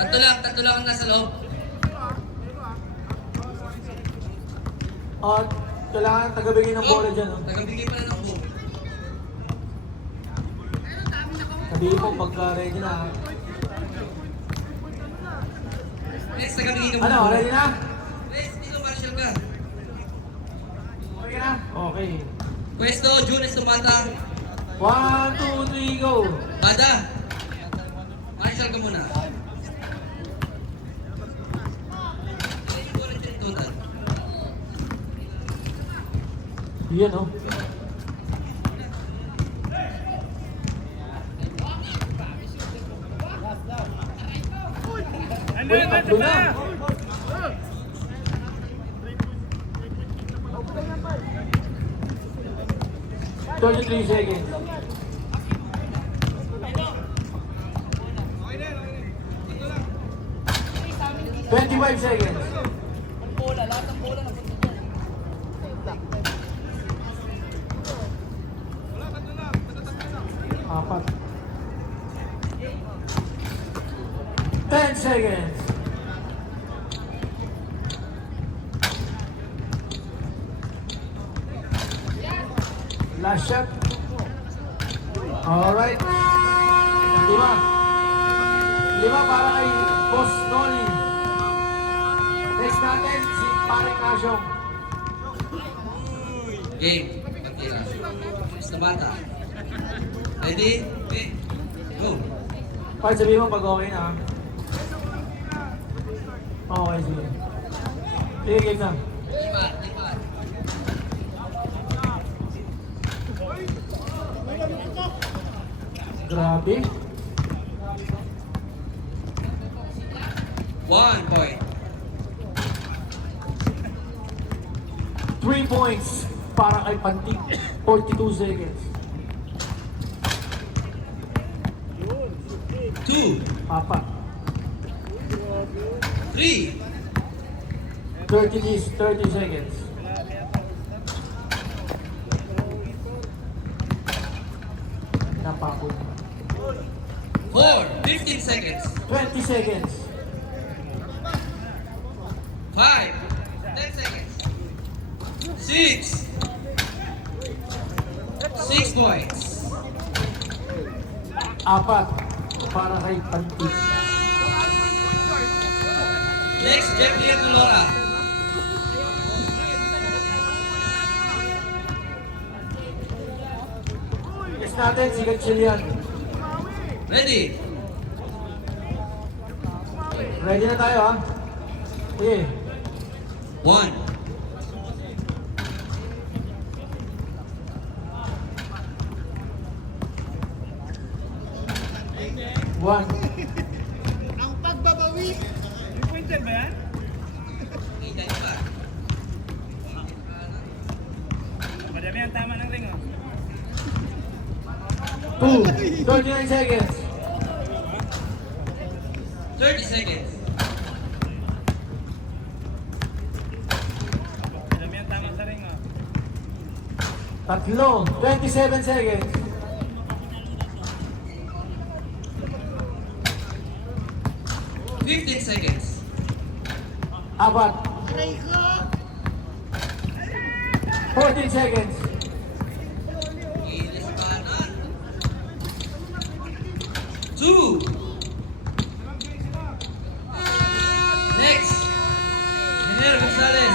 Tatlo lang ang nasa loob. Kailangan tagabigay ng bola dyan. Tagabigay pala ng bola. Sabihin mo pagka ready na. Next, tagabigay ng bola. Ano, ready na? Next, dito Marshall ka. Okay na? Okay. Pwesto, June, Estomata. 1, 2, 3, go! Bada. Marshall ka muna. Yan, oh. Uy, tatlo na! 33 seconds. 25 seconds. Lahat ng bola na punta dyan. 10 seconds. Last shot. Alright. 5. 5 para kay Boss Noli. Next natin, si Paring Nasyong. Game. Pagkira. Estomata. Ready? Okay. Go. Pag sabihin mo pag okay na. Okay, sige. Sige, game na. Lipat. Grabe. 1 point. 3 points para kay Pantik. 42 seconds. 2. Papa. 3. 30 seconds. Napakot. 4. 15 seconds. 20 seconds. 5. 10 seconds. 6. 6 points. 4 para kay Pantik. Next, Jeffrey Lora. Next natin, si Gatchilian. Ready? Ready na tayo, ha? Sige. 1. 1. Ang pagbabawi. May pointer ba yan? Hintay pa. Madami ang tama ng ring, oh. 2. 39 seconds. 30 seconds. Madami ang tama sa ring, oh. 3. 27 seconds. 15 seconds. 4. 14 seconds. Gilis kanan. 2. Next. Engineer Gonzalez.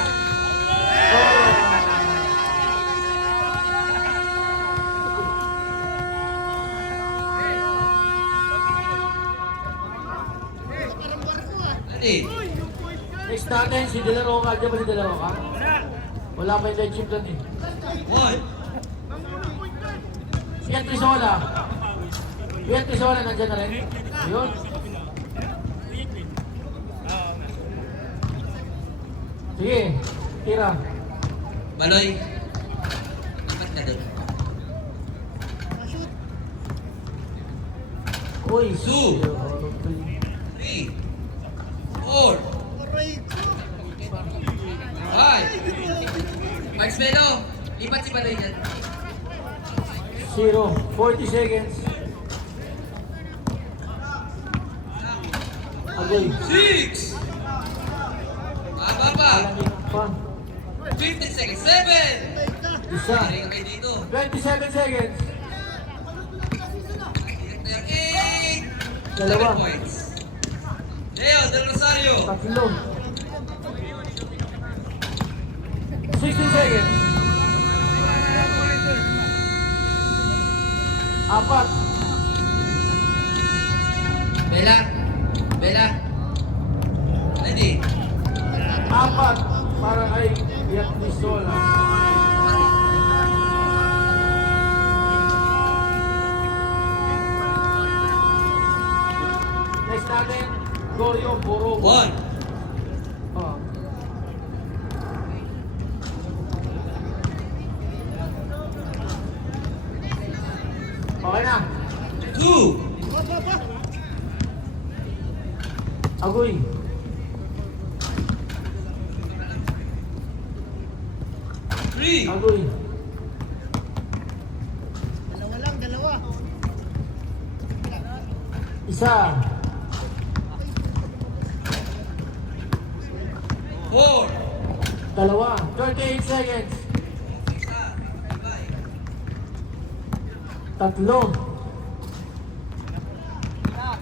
Ready? Next natin, si De La Roca. Diyan ba si De La Roca? Wala pa yung chip doon eh. 1. Si Trisola. Si Trisola nandyan na rin. Yun. Sige, tira. Baloy. Dapat ka doon. Uy, 2. 3. 4. 5. Marks Melo. Lipat si Baloy dyan. 0. 40 seconds. Agoy. 6! Maba pa. Alamig pa. 15 seconds. 7! Isa. Galing kayo dito. 27 seconds. Direct na yung 8! Dalawa. 7 points. Leo Del Rosario. Tatlo. 16 seconds. Apat. Bella. Bella. Ready? Apat. Para kay Yat Pistola. Next natin, Gorio Borobo. 1. Oh. Okay na. 2. Agoy. Three. Agoy. Dalawa lang, dalawa. Isa. 4. Dalawa. 38 seconds. Tatlo.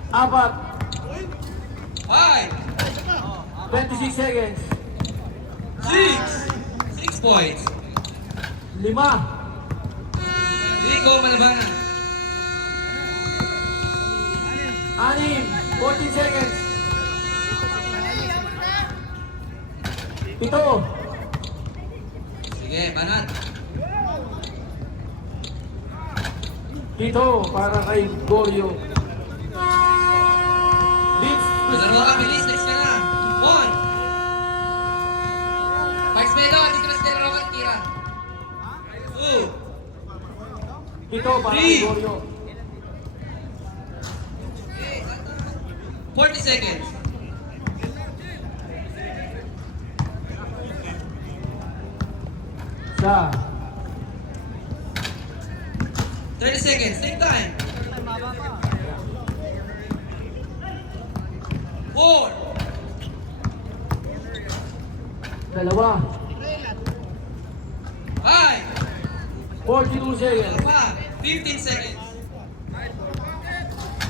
Apat. 5. 26 seconds. 6. 6 points. Lima. Rico Malabangan. Anim. 14 seconds. Pito. Sige, banat. Pito para kay Gorio. Vince. Dalawa ka, bilis. Next ka na. 1. Vice Melo, dito na si Del Rocan, tira. 2. Pito para kay Three. Gorio. 40 seconds. Isa. 30 seconds. Same time. 4. Dalawa. 5. 42 seconds. Dalawa. 15 seconds.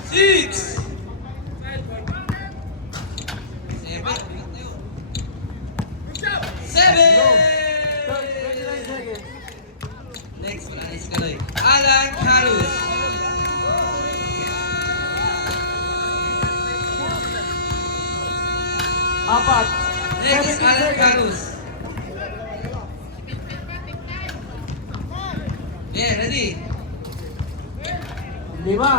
6. 7. No. 29 seconds. Next, wala na si Kaloy. Alan Carus. Apat. Next, 17 Alan seconds. Carus. Yeah, ready? Lima.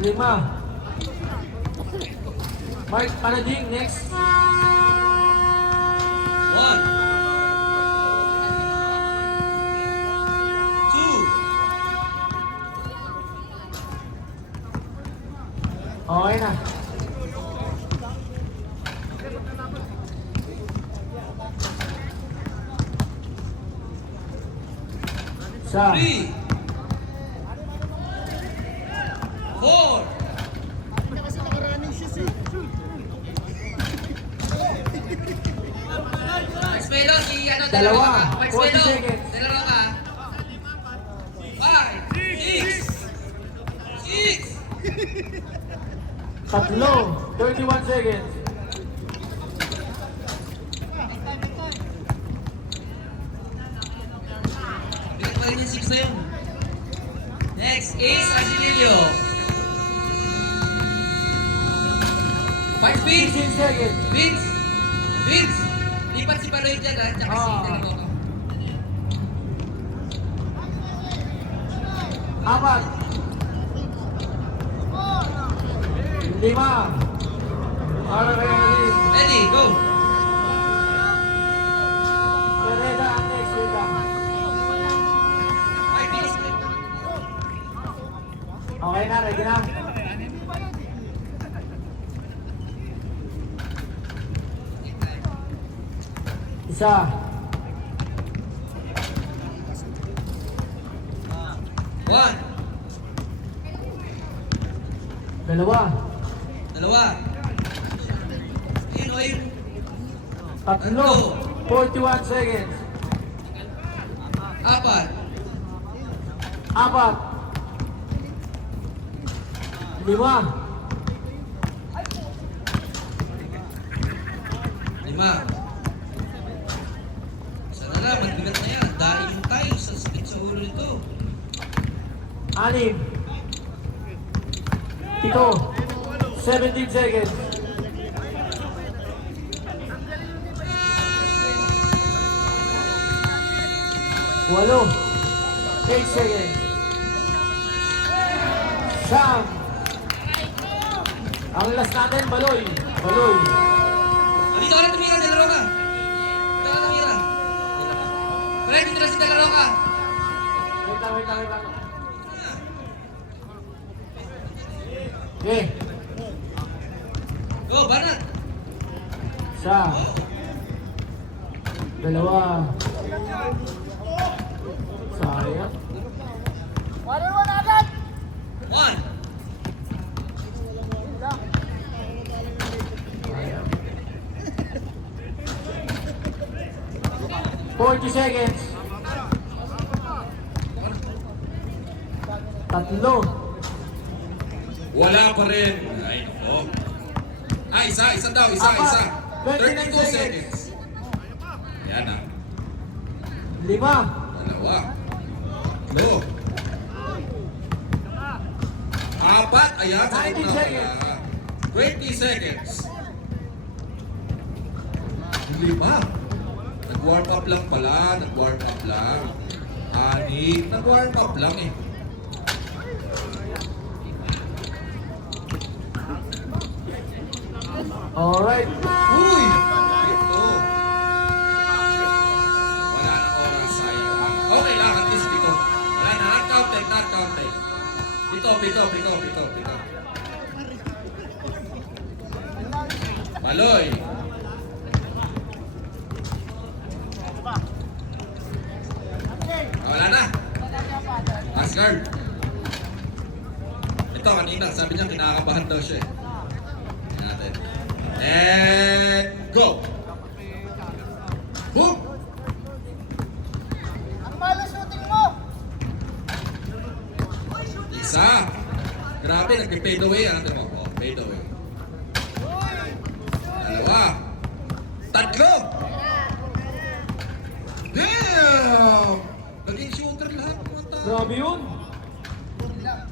Lima. Mark Panading, next. 1. Okay na. Isa. 3. 4. Hindi na kasi nakarunning shoes eh. Vice Melo, si ano, Dalawa. ka. Vice 40 Melo, seconds. dalawa ka. 5. 6. 6. Tatlo. 31 seconds. Bigat pa rin yung 6 na yun. Next is Arsilio. 5 feet. 16 seconds. Vince. Vince. Lipat si Paloy dyan ha. Tsaka si Ah. dalawa ka. Apat. Lima. Para kay Alin. Ready, go. Pereda ang next. Wait lang. 5 minutes. Okay na, ready na. Isa. 1. Dalawa. Dalawa. Ayun, ayun. Tatlo. 41 seconds. Apat. Apat. Lima. Lima. Sana na, magbigat na yan. Dahil yung tayo sa sakit sa ulo nito. Anim. Pito. 17 seconds. Walo. 8 seconds. Siyam. Ang last natin, Baloy. Baloy. Dito ka na tumira, De La Roca. Dito ka na tumira. Correct, dito na si De La Roca. Wait lang, wait lang, wait lang. Okay. Go, Banat. Isa. Dalawa. Sayang. One. Sayang. 40 seconds. Tatlo. Wala pa rin. Ay, nako. Ay, isa daw, isa. Apat. 32 29 seconds. Yan na. Lima. Dalawa. Tatlo. Apat. Ayan. 19 seconds. 20 seconds. Lima. Nag-warm up lang pala. Nag-warm up lang. Anim. Nag-warm up lang eh. Alright. Uy! Ito. Wala nang oras sayang. Okay lang, at least pito. Wala na, not counted, not counted. Pito. Maloy. Wala na. Asgard. Ito, kanina, sabi niya kinakabahan daw siya eh. Tingnan natin. And go! Boom! Ang malo shooting mo! Isa! Grabe, nag-fade away. Ano mo? Oh, fade away. Dalawa! Tatlo! Damn! Naging shooter lahat. Mga tao. Grabe yun.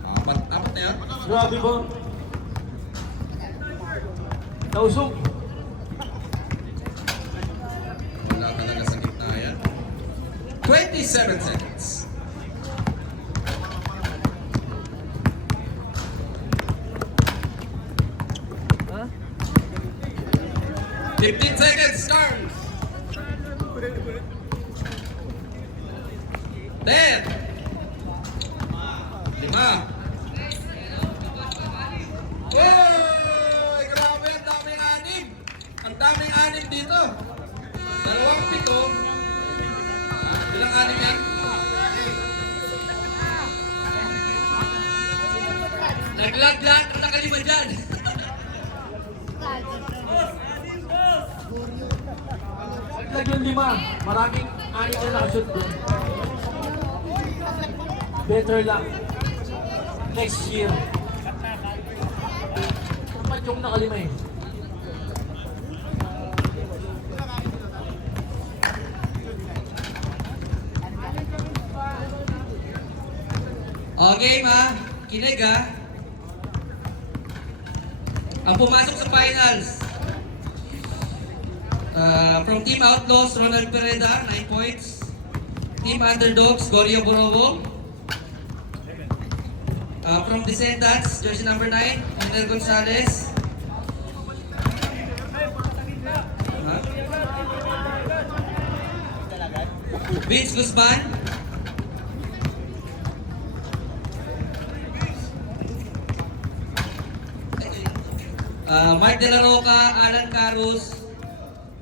Apat na yan. Grabe ba? Nausog. Wala talaga sa gitna yan. 27 seconds. Ha? 15 seconds, Carl! 10 5 Uy! Grabe, ang daming anim! Ang daming anim dito! 2 pito. Ilang anim yan? Naglag-lag ang nakalima dyan. Lag yung lima. Maraming anim na nakashoot doon. Better luck. Next year. Dapat yung nakalima eh. Okay, ma. Kinig, ha. Ang pumasok sa finals. From Team Outlaws, Ronald Pereda, 9 points. Team Underdogs, Gorio Borobo. From Descendants, jersey number 9, Ender Gonzalez. Vince Guzman. Mark De La Roca, Alan Carus,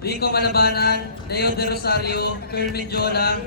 Rico Malabanan, Leo De Rosario, Fermin Jola,